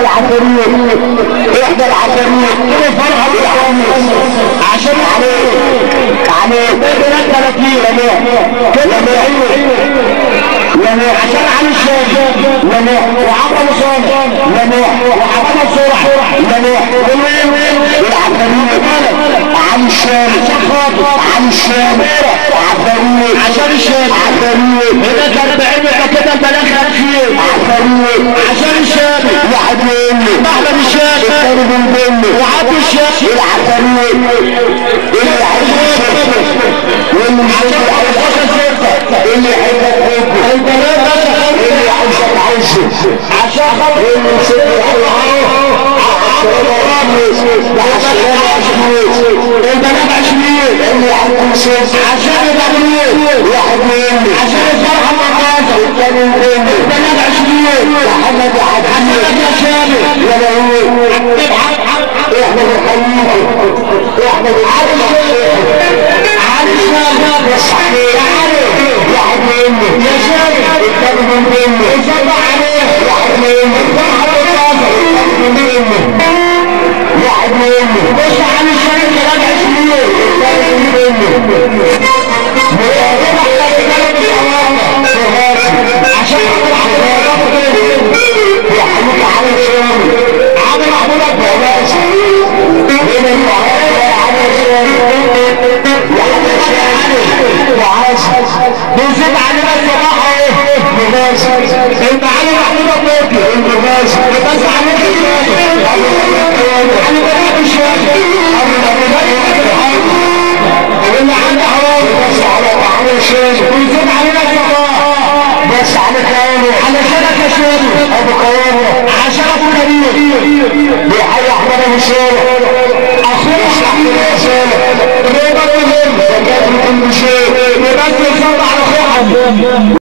العفاريت احدى العفاريت كده فرحه بالحامل عشان عليه بلاد 30 كده لميح عشان علي الشام لميح وعمر صالح لميح وحمد صالح لميح العفاريت علي الشام عشان خاطر علي الشام عفاريت عشان الشام عفاريت هناك 40 كده البلاغ خير عفاريت عشان الشام واحد منه احمد الشام الثاني من وعبد الشام العفاريت اللي عايز واللي مش اللي يحبك اللي عايزك عايزه عشان خاطر اللي مسك البنات 20 اللي عندهم سيف عشان البنات واحد مني عشان الفرحه والغازه الثاني مني البنات 20 محمد عبد يا شامل يا لهوي احنا بنحييكم احنا علي الشام بس عليه واحد مني يا شامل الثاني مني يصلى عليه واحد مني الفرحه والغازه الثاني مني واحد مني بص علي الشام 23 الثاني مني عشان يحمد على الشام عامل محمود ابو عباس من المعارضه على الشام يحمد الشام وعاش بنزيد علينا الصباح اهو بس انت علي محمود ابو بس عليك علي بنات الشام اللي عنده حرام بس على الشام بنزيد علينا الصباح بس عليك علشانك يا شام ابو قوامه عشان ابو كريم بيحيي احمد ابو شام اخوه احمد ابو شام بيبقى مهم فكاتب كل شيء بيبقى يصلي على اخوه